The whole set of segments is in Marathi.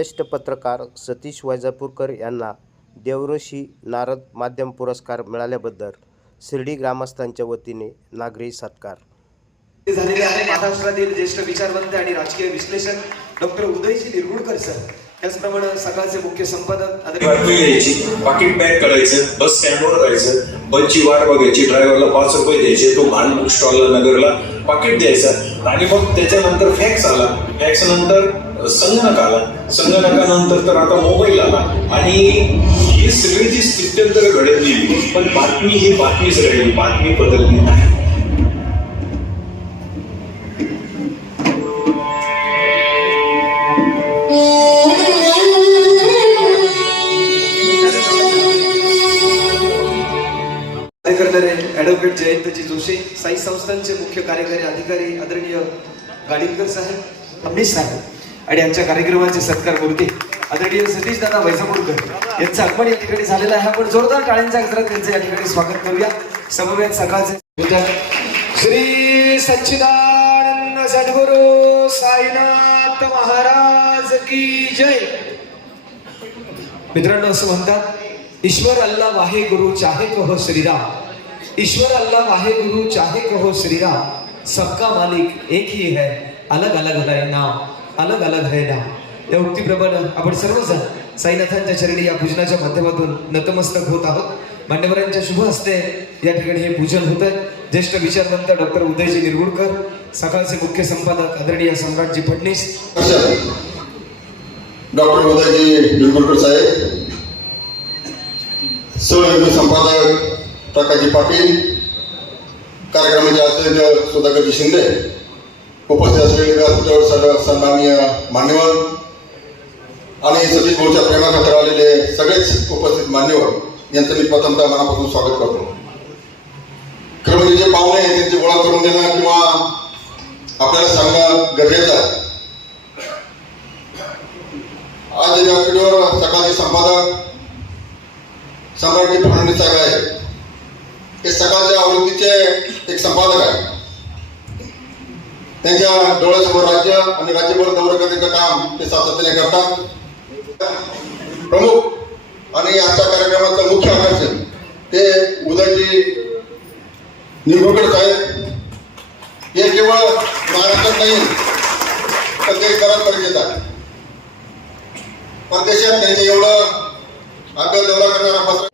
ज्येष्ठ पत्रकार सतीश वैजापूरकर यांना देवऋषी नारद माध्यम पुरस्कार मिळाल्याबद्दल शिर्डी ग्रामस्थांच्या वतीने नागरी सत्कार. झालेले आहे महाराष्ट्रातील ज्येष्ठ विचारवंत आणि राजकीय विश्लेषक डॉक्टर उदयजी निरगुडकर सर. त्याचप्रमाणे सकाळचे मुख्य संपादक यायची पाकिट पॅक करायचं बस स्टँडवर जायचं बसची वाट बघायची ड्रायव्हरला पाच रुपये द्यायचे तो भान बुक स्टॉलला नगरला पाकिट द्यायचा. आणि मग त्याच्यानंतर फॅक्स आला. फॅक्स नंतर संगणक आला संगणकानंतर तर आता मोबाईल आला. आणि ही सगळी जी स्थित्यंतर तर घडत गेली पण बातमी ही बातमीच राहिली बातमी बदलली नाही. ॲडव्होकेट जयंतजी जोशी साई संस्थांचे मुख्य कार्यकारी अधिकारी आदरणीय गाडीकर साहेब अमरीश साहेब. आणि आमच्या कार्यक्रमाचे सत्कार मूर्ती आदरणीय सतीश दादा वैजापूरकर यांचं आगमन या ठिकाणी झालेलं आहे. आपण जोरदार टाळ्यांच्या गजरात त्यांचं या ठिकाणी स्वागत करूया. समवेत सकाळचे श्री सच्चिदानंद सद्गुरु साईनाथ महाराज की जय. मित्रांनो असं म्हणतात ईश्वर अल्ला वाहे गुरु चाहे कहो श्रीराम. ईश्वर अल्ला वाहे गुरु चाहे कहो श्रीराम. सबका मालिक एक ही है अलग अलग है नाम. अलग अलग है ना? या उक्तीप्रमाणे आपण सर्वजण साईनाथांच्या चरणी या पूजनाच्या माध्यमातून नतमस्तक होत आहोत. मान्यवरांच्या शुभ हस्ते या ठिकाणी हे पूजन होत आहे. ज्येष्ठ विचारवंत डॉक्टर उदयजी निरगुडकर सकाळचे मुख्य संपादक आदरणीय सम्राटजी फडणीस डॉक्टर उदयजी निरगुडकर साहेब सहयोगी संपादक प्रकाशजी पाटील कार्यक्रमाचे अध्यक्ष सुधाकरजी शिंदे उपस्थित असलेले व्यासपीठावर सर्व सन्माननीय मान्यवर आणि सतीश भाऊच्या प्रेमाखातर आलेले सगळेच उपस्थित मान्यवर यांचं मी प्रथमतः मनापासून स्वागत करतो. खरं म्हणजे जे पाहुणे त्यांची ओळख करून देणं किंवा आपल्याला सांगणं गरजेचं आहे. आज व्यासपीठावर सकाळचे संपादक सम्राटी फडणवीस साहेब आहेत. हे सकाळच्या आवृत्तीचे एक संपादक आहे त्यांच्या डोळ्यासमोर राज्य आणि राज्यभर दौरे करण्याचं काम ते सातत्याने करतात. प्रमुख आणि आजच्या कार्यक्रमाचं मुख्य आकर्षण ते उदयजी निरगुडकर साहेब. हे केवळ महाराष्ट्रात नाही तर ते करत परिचित परदेशात त्यांचे एवढं अभ्यास दौरा करणारा पत्र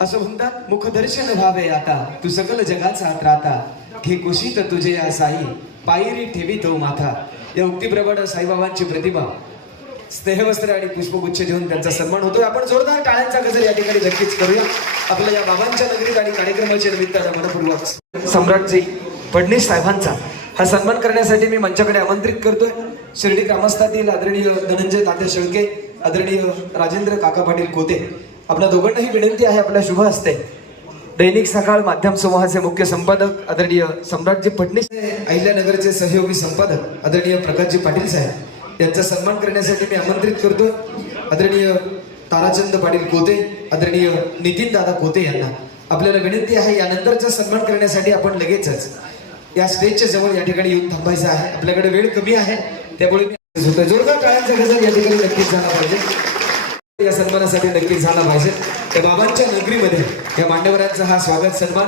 असं म्हणतात मुखदर्शन व्हावे आता तू सकल जगाचा राहता हे कुशीत तुझे या साई. पायरी ठेवी तो माथा. या उक्तीप्रमाणे साईबाबांची प्रतिमा. स्नेहवस्त्र आणि पुष्पगुच्छ देऊन त्यांचा सन्मान होतोय. आपण जोरदार टाळ्यांचा गजर या ठिकाणी नक्कीच करूया. आपल्या या बाबांच्या नगरीत आणि कार्यक्रमाच्या निमित्तानं मनपूर्वक सम्राटजी फडणीस साहेबांचा हा सन्मान करण्यासाठी मी मंचाकडे आमंत्रित करतोय. शिर्डी ग्रामस्थातील आदरणीय धनंजय तात्या शेळके आदरणीय राजेंद्र काका पाटील कोते. आपल्या दोघांनाही विनंती आहे आपल्या शुभ असते दैनिक सकाळ माध्यम समूहाचे मुख्य संपादक आदरणीय सम्राटजी फडणीस अहिल्यानगरचे सहयोगी संपादक आदरणीय प्रकाशजी पाटील साहेब यांचा सन्मान करण्यासाठी मी आमंत्रित करतोय आदरणीय ताराचंद पाटील कोते आदरणीय नितीन दादा कोते यांना. आपल्याला विनंती आहे यानंतरचा सन्मान करण्यासाठी आपण लगेचच या स्टेजच्या जवळ या ठिकाणी येऊन थांबायचं आहे. आपल्याकडे वेळ कमी आहे त्यामुळे मी जोरदार टाळ्यांचा गजर या ठिकाणी नक्कीच झाला पाहिजे. या सन्मानासाठी नक्की झाला पाहिजे. त्या बाबांच्या नगरीमध्ये या मान्यवरांचा हा स्वागत सन्मान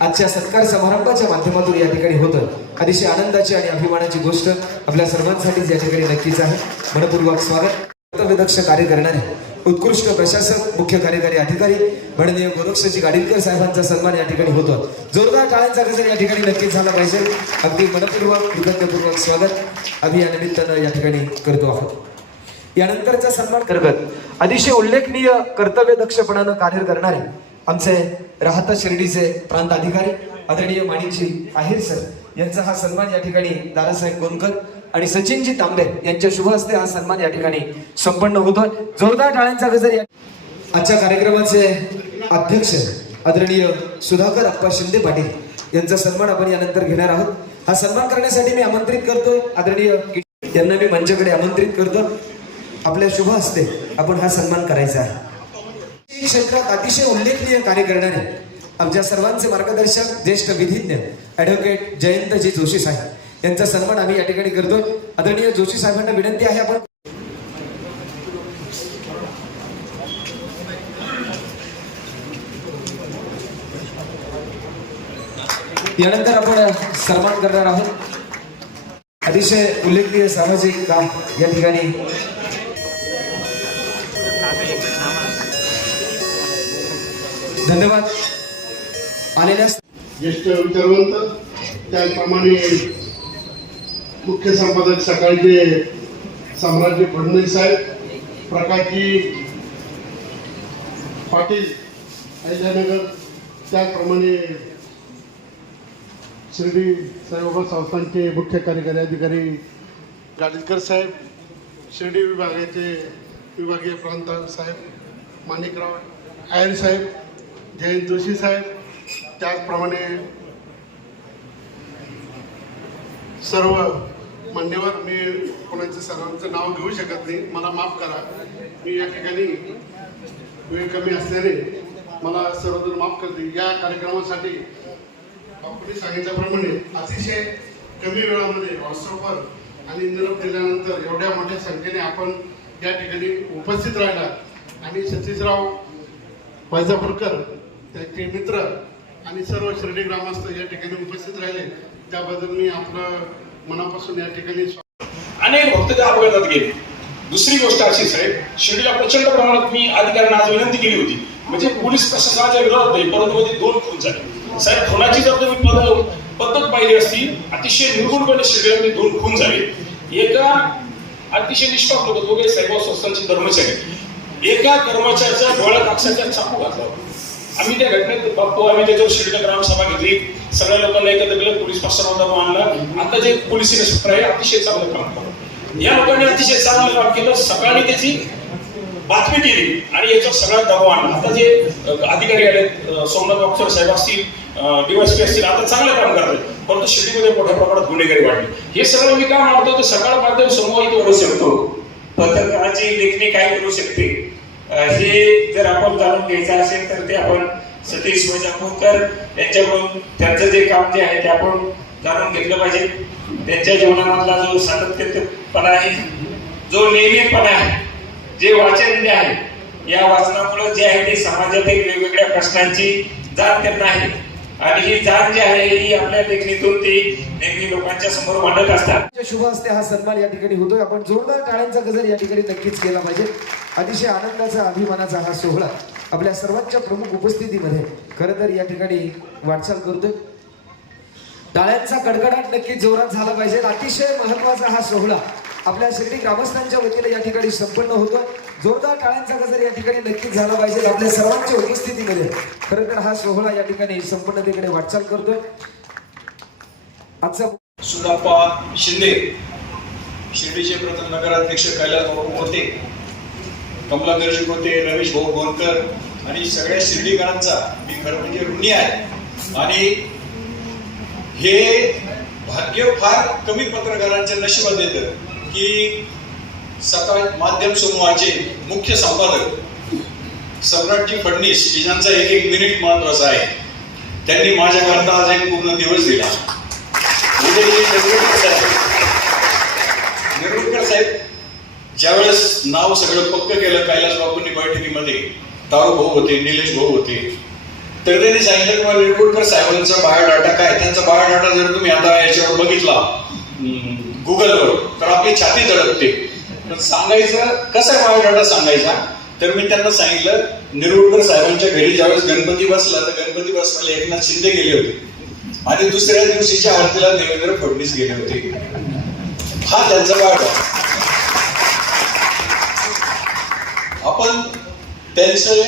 आजच्या सत्कार समारंभाच्या माध्यमातून या ठिकाणी होतं. अतिशय आनंदाची आणि अभिमानाची गोष्ट आपल्या सर्वांसाठीच या ठिकाणी नक्कीच आहे. मनपूर्वक स्वागत. कर्तव्यदक्ष कार्य करणारे उत्कृष्ट प्रशासक मुख्य कार्यकारी अधिकारी माननीय गोरक्षजी गाडीलकर साहेबांचा सन्मान या ठिकाणी होतो. जोरदार टाळ्यांचा गजर या ठिकाणी नक्कीच झाला पाहिजे. अगदी मनपूर्वक कृतज्ञपूर्वक स्वागत. आम्ही या निमित्तानं या ठिकाणी करतो आहोत. यानंतरचा सन्मान करगत. अतिशय उल्लेखनीय कर्तव्यदक्षपणानं कार्य करणारे आमचे राहता शिर्डीचे प्रांत अधिकारी आदरणीय माणिकजी आहेर सर यांचा हा सन्मान या ठिकाणी दादासाहेब गोंदकर आणि सचिनजी तांबे यांच्या शुभ हस्ते हा सन्मान या ठिकाणी संपन्न होतोय. जोरदार टाळ्यांचा गजर या आजच्या कार्यक्रमाचे अध्यक्ष आदरणीय सुधाकर अप्पा शिंदे पाटील यांचा सन्मान आपण यानंतर घेणार आहोत. हा सन्मान करण्यासाठी मी आमंत्रित करतोय. आदरणीय यांना मी मंचाकडे आमंत्रित करतो आपल्या शुभ असते आपण हा सन्मान करायचा आहे. क्षेत्रात अतिशय उल्लेखनीय कार्य करणारे आमच्या सर्वांचे मार्गदर्शक ज्येष्ठ विधिज्ञ जयंत जयंतजी जोशी साहेब. यांचा सन्मान आम्ही या ठिकाणी करतोय. आदरणीय जोशी साहेबांना विनंती आहे आपण यानंतर आपण सन्मान करणार आहोत. अतिशय उल्लेखनीय सामाजिक काम या ठिकाणी धन्यवाद. आलेल्या ज्येष्ठ विचारवंत त्याचप्रमाणे मुख्य संपादक सकाळचे साम्राज्य फडणवीस साहेब प्रकाशजी पाटील अहिल्यानगर त्याचप्रमाणे शिर्डी साईबाबा संस्थानचे मुख्य कार्यकारी अधिकारी गाडीलकर साहेब शिर्डी विभागाचे विभागीय प्रांत साहेब माणिकराव आयर साहेब जयंत जोशी साहेब त्याचप्रमाणे सर्व मान्यवर मी कोणाचं सर्वांचं नाव घेऊ शकत नाही. मला माफ करा. मी या ठिकाणी वेळ कमी असल्याने मला सर्वजण माफ करते या कार्यक्रमासाठी बापूने सांगितल्याप्रमाणे अतिशय कमी वेळामध्ये व्हॉट्सअपवर आणि निरोप दिल्यानंतर एवढ्या मोठ्या संख्येने आपण या ठिकाणी उपस्थित राहिला आणि सतीशराव वैजापूरकर त्यांचे मित्र आणि सर्व शिर्डी ग्रामस्थ या ठिकाणी उपस्थित राहिले. त्याबद्दल मी आपलं मनापासून या ठिकाणी अनेक भक्त त्या अपघातात गेले दुसरी गोष्ट अशी साहेब शिर्डीला प्रचंड प्रमाणात मी अधिकाऱ्यांना आज विनंती केली होती. म्हणजे पोलीस प्रशासनाच्या विरोधात नाही परंतु मध्ये दोन खून झाले. साहेब खुनाची जर तुम्ही पद पद्धत पाहिली असती अतिशय निर्गुणपणे शिर्डीला दोन खून झाले. एका अतिशय निष्पाप लोक दोघे साहेब संस्थांचे कर्मचारी. एका कर्मचाऱ्याच्या डोळ्यात अक्षरशः चाकू घातला होता. आम्ही त्या घटनेत बघतो आम्ही त्याच्यावर शिर्डीला ग्रामसभा घेतली. सगळ्या लोकांना एकत्र केलं पोलीस प्रशासनाचा आणला. आता जे पोलिसीने सूत्र आहे अतिशय चांगलं काम करतो या लोकांनी अतिशय चांगलं काम केलं. सकाळी त्याची बातमी दिली आणि याच्यावर सगळा दबाव आणला. आता जे अधिकारी आले सोमनाथ बॉक्सर साहेब असतील डीवायसपी असतील आता चांगलं काम करतात. परंतु शिर्डीमध्ये मोठ्या प्रमाणात गुन्हेगारी वाढली. हे सगळं मी काय म्हणतो तर सकाळ माध्यम समूह इथे करू शकतो. पत्रकाराची लेखणी काय करू शकते? हे जर आपण जाणून घ्यायचं असेल तर ते आपण सतीश वैजापूरकर यांच्याकडून त्यांचं जे काम जे आहे ते आपण जाणून घेतलं पाहिजे. त्यांच्या जीवनामधला जो सातत्यपणा आहे जो नेहमीपणा आहे जे वाचन जे आहे या वाचनामुळे जे आहे ते समाजातील वेगवेगळ्या प्रश्नांची जाण त्यांना आहे. आणि ही जाण जी आहे ही आपल्या लेखणीतून ते नेहमी लोकांच्या समोर मांडत असतात. शुभ असते हा सन्मान या ठिकाणी होतोय. आपण जोरदार टाळ्यांचा गजर या ठिकाणी नक्कीच केला पाहिजे. अतिशय आनंदाचा अभिमानाचा हा सोहळा आपल्या सर्वांच्या प्रमुख उपस्थितीमध्ये खरं तर या ठिकाणी वाटचाल करतोय. टाळ्यांचा कडकडाट नक्की जोरात झाला पाहिजे. अतिशय महत्त्वाचा हा सोहळा आपल्या शिर्डी ग्रामस्थांच्या वतीने या ठिकाणी संपन्न होतोय. जोरदार टाळ्यांचा गजर या ठिकाणी नक्कीच झाला पाहिजे आपल्या सर्वांच्या उपस्थितीमध्ये. खरं तर हा सोहळा या ठिकाणी संपन्नतेकडे वाटचाल करतोय. आजचा सुदाप्पा शिंदे शिर्डीचे प्रथम नगराध्यक्ष कैलास होते कमला कमलाकरजी होते रमेश भाऊ बोरकर आणि सगळ्या शिर्डीकरांचा मी खरं म्हणजे ऋणी आहे. आणि हे भाग्य फार कमी पत्रकारांच्या नशिबात येतं की सकाळ माध्यम समूहाचे मुख्य संपादक सम्राटजी फडणीस यांचा एक एक मिनिट महत्त्वाचा आहे. त्यांनी माझ्याकरता आज एक पूर्ण दिवस दिला उदयजी निरगुडकर साहेब निरगुडकर साहेब ज्यावेळेस नाव सगळं पक्क केलं कैलास बापूंनी बैठकीमध्ये तारू भाऊ होते निलेश भाऊ होते तर त्यांनी सांगितलं की निरगुडकर साहेबांचा बायोडाटा काय त्यांचा बायोडाटा जर तुम्ही आता याच्यावर बघितला गुगलवर तर आपली छाती तडकते तर सांगायचं कसं बायोडाटा सांगायचा? तर मी त्यांना सांगितलं निरगुडकर साहेबांच्या घरी ज्यावेळेस गणपती बसला तर गणपती बसवायला एकनाथ शिंदे गेले होते. आणि दुसऱ्या दिवशीच्या आरतीला देवेंद्र फडणवीस गेले होते. हा त्यांचा बायोडाटा आपण त्यांचं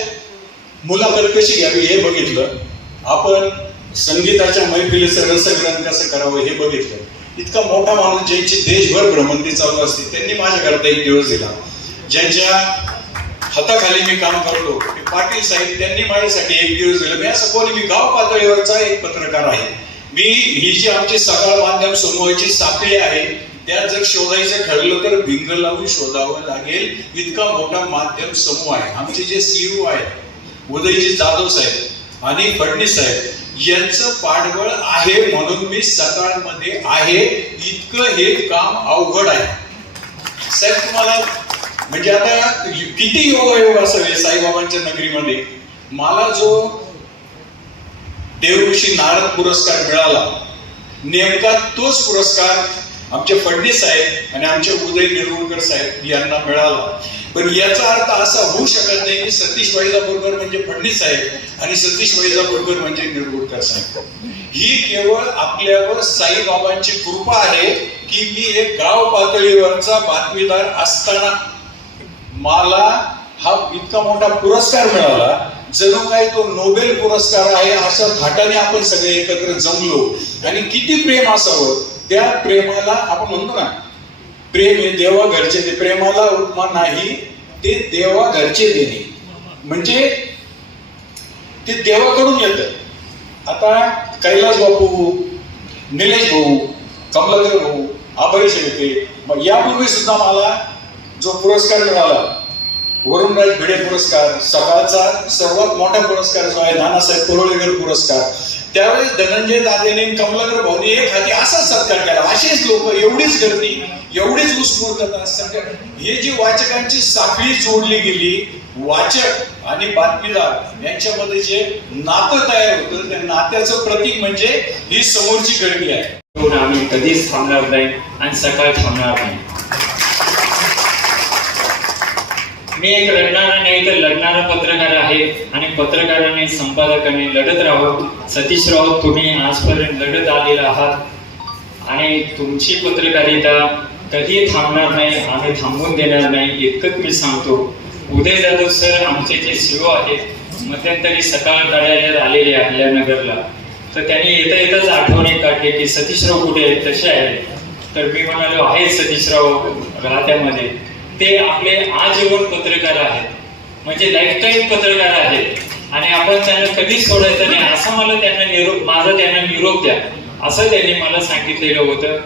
मुलाखत कशी घ्यावी हे बघितलं. आपण संगीताच्या मैफिलीचं रसग्रहण कसं करावं हे बघितलं. इतका मोठा माणूस ज्यांची देशभर भ्रमंती चालू असते त्यांनी माझ्याकरता एक दिवस दिला. ज्यांच्या हाताखाली मी काम करतो ते पाटील साहेब त्यांनी माझ्यासाठी एक दिवस दिला. मी असं कोणी मी गाव पातळीवरचा एक पत्रकार आहे. मी ही जी आमची सकाळ माध्यम समूहाची साखळी आहे त्यात जर शोधायचं ठरलं तर भिंग लावून शोधावं लागेल. इतका मोठा माध्यम समूह आहे. आमचे जे सीईओ आहेत उदयजी जाधव साहेब आणि फडणीस साहेब यांचं पाठबळ आहे म्हणून मी सकाळमध्ये आहे. इतकं हे काम अवघड आहे. साहेब तुम्हाला म्हणजे आता किती योगायोग असावे साईबाबांच्या नगरीमध्ये? मला जो देवऋषी नारद पुरस्कार मिळाला नेमका तोच पुरस्कार आमचे फडणीस साहेब आणि आमचे उदय निरुणकर साहेब यांना मिळाला. पण याचा अर्थ असा होऊ शकत नाही की सतीश वैजापूरकर म्हणजे फडणीस साहेब आणि सतीश वैजापूरकर म्हणजे निरुणकर साहेब. ही केवळ आपल्यावर साईबाबांची कृपा आहे की मी एक गाव पातळीवरचा बातमीदार असताना मला हा इतका मोठा पुरस्कार मिळाला. जणू काही तो नोबेल पुरस्कार आहे अशा थाटाने आपण सगळे एकत्र जमलो. आणि किती प्रेम असावं. त्या प्रेमाला आपण म्हणतो ना प्रेम हे देवा घरचे दे प्रेमाला उपमा नाही ते देवा घरचे देणे. म्हणजे ते देवाकडून येतं. आता कैलास बापू निलेश भाऊ कमलाकर भाऊ आभारी शेळके मग यापूर्वी सुद्धा मला जो पुरस्कार मिळाला वरुणराज भिडे पुरस्कार सकाळचा सर्वात मोठा पुरस्कार जो आहे नानासाहेब कोरोळेकर पुरस्कार. त्यावेळेस धनंजय दादेने कमलाकर भाऊने एक हाती असाच सत्कार केला. असेच लोक एवढीच गर्दी एवढीच उत्स्फूर्तता सगळ्या हे जी वाचकांची साखळी जोडली गेली वाचक आणि बातमीदार यांच्यामध्ये जे नातं तयार होतं त्या नात्याचं प्रतीक म्हणजे ही समोरची गर्दी आहे. हो आम्ही कधीच थांबणार नाही आणि सकाळ थांबणार नाही. मी एक लढणारा नाही तर लढणारा पत्रकार आहे आणि पत्रकाराने संपादकाने लढत राहावं सतीश राव तुम्ही आजपर्यंत लढत आलेला आहात. आणि तुमची पत्रकारिता कधी थांबणार नाही आम्ही थांबून देणार नाही इतकंच मी सांगतो. उदय जाधव सर आमचे जे सीओ आहेत मध्यंतरी सकाळ कार्यालयात आलेले आहे नगरला. तर त्यांनी येता येताच आठवणी काढली की सतीशराव कुठे आहेत? तसे आहेत? तर मी म्हणालो आहेत सतीशराव राहत्यामध्ये ते आपले आजीवन पत्रकार आहेत. म्हणजे लाईफ टाईम पत्रकार आहेत. आणि आपण त्यांना कधीच सोडायचं नाही. असं मला त्यांना निरोप माझा त्यांना निरोप द्या. असं त्यांनी मला सांगितलेलं होतं.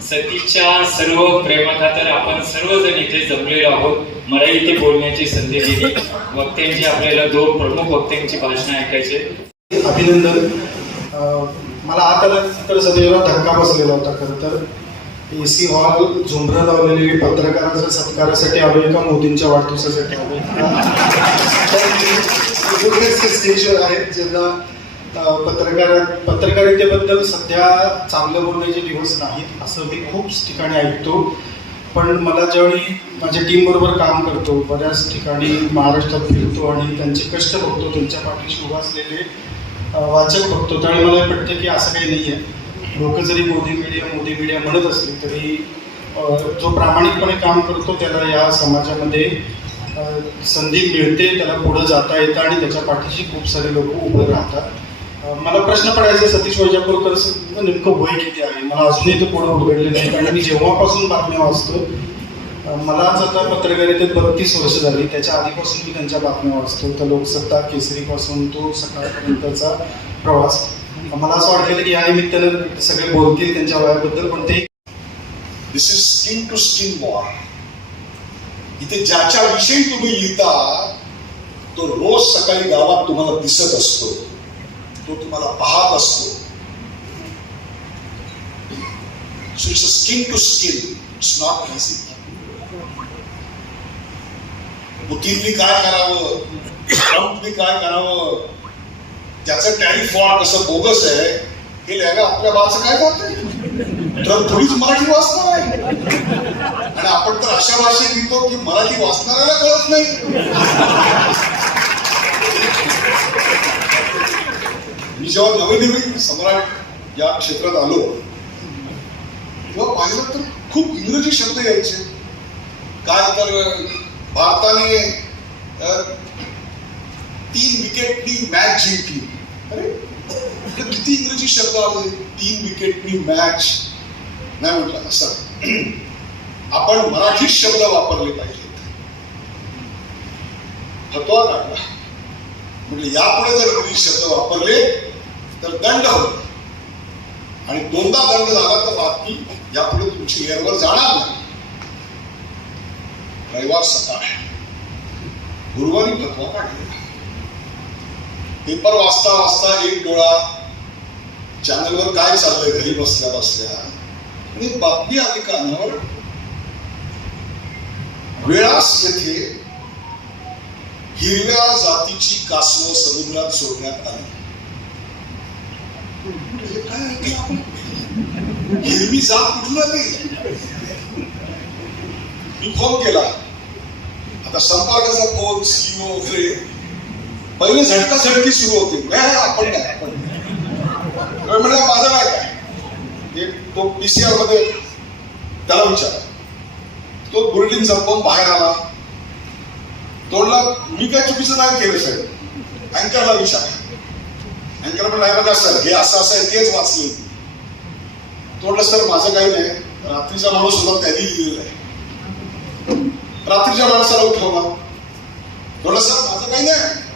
सतीच्या सर्व प्रेमाखातर आपण सर्वजण इथे जमलेलो आहोत. मला इथे बोलण्याची संधी दिली. वक्त्यांची आपल्याला दोन प्रमुख वक्त्यांची भाषण ऐकायचे अभिनंदन. मला आता तर सदैव धक्का बसलेला होता खरं तर. ए सी हॉल झुंबर लावलेली पत्रकाराच्या सत्कारासाठी आलोय का मोदींच्या वाढदिवसासाठी आलोय? स्टेजवर आहेत ज्यांना पत्रकार पत्रकारितेबद्दल सध्या चांगलं बोलण्याचे दिवस नाहीत असं मी खूप ठिकाणी ऐकतो. पण मला ज्यावेळी माझ्या टीमबरोबर काम करतो बऱ्याच ठिकाणी महाराष्ट्रात फिरतो आणि त्यांचे कष्ट बघतो त्यांच्या पाठीशी उभा असलेले वाचक बघतो त्यामुळे मला वाटतं की असं काही नाही आहे लोक जरी मोदी मीडिया मोदी मीडिया म्हणत असले तरी जो प्रामाणिकपणे काम करतो त्याला या समाजामध्ये संधी मिळते त्याला पुढं जाता येतं आणि त्याच्या पाठीशी खूप सारे लोक उभं राहतात. मला प्रश्न पडायचा सतीश वैजापूरकर नेमकं वय किती आहे? मला अजूनही ते पुढं उघडलेलं नाही कारण मी जेव्हापासून बातम्या वाचतो मलाच आता पत्रकारितेत बत्तीस वर्ष झाली. त्याच्या आधीपासून मी त्यांच्या बातम्या वाचतो. तर लोकसत्ता केसरीपासून तो सकाळपर्यंतचा प्रवास. मला असं वाटलेलं की या निमित्तानं सगळे बोलतील त्यांच्या वयाबद्दल पण ते this is skin to skin war इथे ज्याच्या विषयी तुम्ही लिहिता तो रोज सकाळी गावात तुम्हाला दिसत असतो. तो तुम्हाला पाहत असतो. So it's skin to skin it's not easy पुतीननी काय करावं? ट्रम्पनी काय करावं? त्याचं टॅरिफ वॉर कसं बोगस आहे हे लिहायला आपल्या बाचं काय जाते? तर थोडीच मराठी वाचणार आहे. आणि आपण तर अशा भाषेत लिहितो की मराठी वाचणाऱ्याला कळत नाही. मी जेव्हा नवीन नवीन सम्राट या क्षेत्रात आलो तेव्हा पाहिलं तर खूप इंग्रजी शब्द यायचे. काय तर भारताने तीन विकेटनी मॅच जिंकली. अरे किती इंग्रजी शब्द आले? तीन विकेटनी मॅच नाही म्हटलं असं. आपण मराठी शब्द वापरले पाहिजेत. फतवा काढला. म्हणजे यापुढे जर इंग्रजी शब्द वापरले तर दंड होईल. आणि दोनदा दंड झाला तर बातमी यापुढे तुमची एअरवर जाणार नाही. रविवार सकाळ गुरुवारी फतवा काढले. पेपर वाचता वाचता एक डोळा चॅनलवर काय चाललंय घरी बसल्या बसल्या. आणि बातमी आली कानावर वेळास येथे हिरव्या जातीची कासवं समुद्रात सोडण्यात आली. हे काय हिरवी जात कुठलं ते मी फोन केला. आता संपर्काचा फोन सीओ वगैरे पहिली झटका झटकी सुरू होती. नाही आपण काय? आपण तर म्हणलं माझा काय काय? तो पीसीआरमध्ये त्याला विचार तो बुलेटिन संपवून बाहेर आला. तोडला मी काय चुकीचं नाही केलं साहेब? अँकरला विचार अँकर म्हणला "हे सर हे असं असं आहे तेच वाचले तोडलं सर माझं काही नाही. रात्रीचा माणूस होता त्यांनी लिहिलेला आहे. रात्रीच्या माणसाला उठवला. तोडलं सर माझं काही नाही.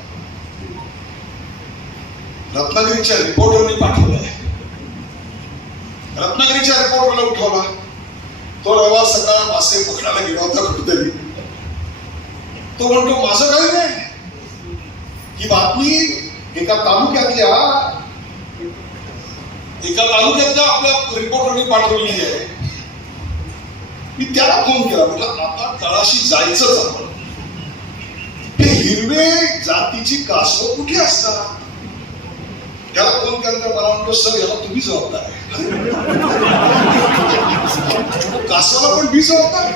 रत्नागिरीच्या रिपोर्टरनी पाठवलाय. रत्नागिरीच्या रिपोर्टरला उठवला. तो रवा सकाळ मासे पकडायला गेला होता कुठेतरी. तो म्हणतो माझं काही नाही? ही बातमी एका तालुक्यातल्या एका तालुक्यातल्या आपल्या रिपोर्टरने पाठवलेली आहे. मी त्याला फोन केला म्हटलं आता तळाशी जायचंच आपण. हे हिरवे जातीची कासव कुठे असतात? त्याला फोन केल्यानंतर मला म्हणतो सर याला तुम्ही जबाबदार आहे. पण मी जबाबदार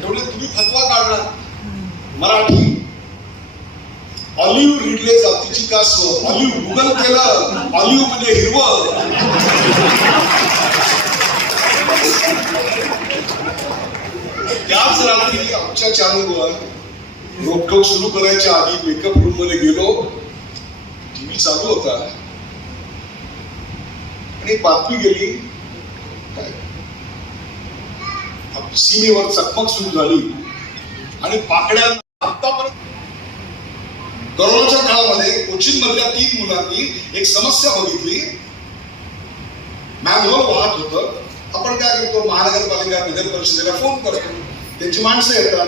त्यामुळे तुम्ही फतवा काढला मराठी ऑलिव्ह रिडले जातीची कास ऑलिव्ह गुगल केलं ऑलिव्ह म्हणजे हिरवं. त्याच रात्री आमच्या चॅनलवर रोखोक सुरू करायच्या आधी मेकअप रूममध्ये गेलो. टीव्ही चालू होता. आणि बातमी गेली. काय? सीमेवर चकमक सुरू झाली. आणि पाकड्या आतापर्यंत करोनाच्या काळामध्ये कोचिन मधल्या तीन मुलांनी एक समस्या बघितली. मॅन्युअल वाहत होत. आपण काय करतो? महानगरपालिका नगर परिषदेला फोन करतो. त्यांची माणसं येतात.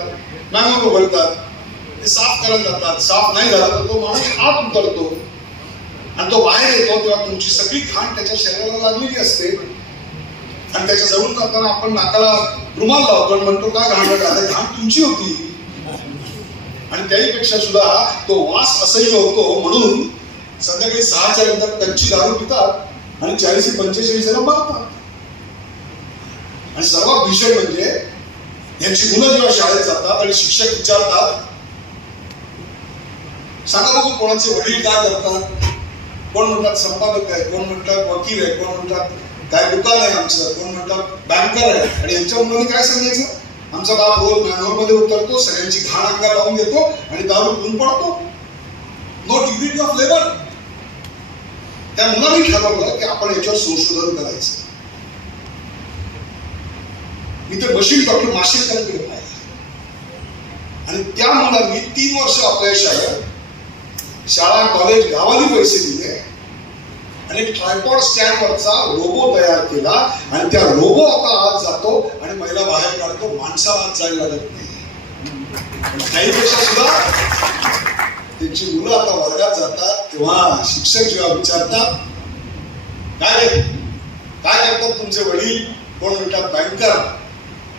मॅन्युअल उघडतात ते साफ करायला जातात. साफ नाही झाला तर तो माणूस आत उतरतो. आणि तो बाहेर येतो तेव्हा तुमची सगळी घाण त्याच्या शरीराला लागलेली असते. आणि त्याच्याजवळ जाताना आपण नाकाला रुमाल लावतो आणि म्हणतो का घाण अरे घाण तुमची होती. आणि त्याहीपेक्षा सुद्धा तो वास असह्य होतो म्हणून संध्याकाळी सहाच्या नंतर त्यांची दारू पितात आणि चाळीस पंचेचाळीस जण मारतात. आणि सर्वात भीषण म्हणजे यांची मुलं जेव्हा शाळेत जातात आणि शिक्षक विचारतात सांगा बघू कोणाचे वडील काय करतात? कोण म्हणतात संपादक आहे कोण म्हणतात वकील आहे कोण म्हणतात काय दुकान आहे आमचं कोण म्हणतात बँकर आहे? आणि यांच्या मुलांनी काय सांगायचं? आमचा बाप रोज मॅनोरमध्ये उतरतो सगळ्यांची घाण अंगा लावून देतो आणि दारू पिऊन पडतो. नो डिग्री ऑफ लेबर त्या मुलांनी ठरवलं की आपण याच्यावर संशोधन करायचं. मी ते बशील डॉक्टर माशेलकरांकडे पाहिलं. आणि त्या मुलांनी तीन वर्ष अपयश आलं. शाळा कॉलेज गावाने पैसे दिले. आणि ट्रायपॉड स्टँडवरचा रोबो तयार केला आणि त्या रोबो आता आत जातो आणि महिला बाहेर काढतो. माणसाला आत जायला लागत नाही. काहीपेक्षा सुद्धा त्यांची मुलं आता वर्गात जातात. तेव्हा शिक्षक जेव्हा विचारतात काय रे? काय करतात तुमचे वडील? कोण म्हणतात बँकर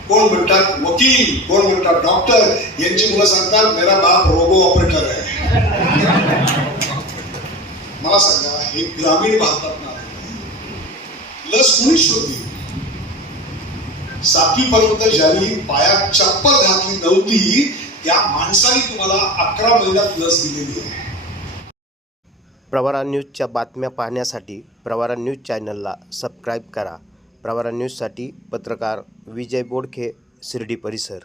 कोण म्हणतात वकील? कोण म्हणतात डॉक्टर यांची मुलं सांगतात मेरा बाप रोबो ऑपरेटर आहे मला सांगा हे ग्रामीण भारतात लस कुणी शोधली? सातवी पर्यंत ज्यांनी पायात चप्पल घातली नव्हती त्या माणसाने तुम्हाला अकरा महिन्यात लस दिलेली आहे. प्रवारा न्यूजच्या बातम्या पाहण्यासाठी प्रवारा न्यूज चॅनलला सबस्क्राईब करा. प्रवारा न्यूजसाठी पत्रकार विजय बोडखे शिर्डी परिसर.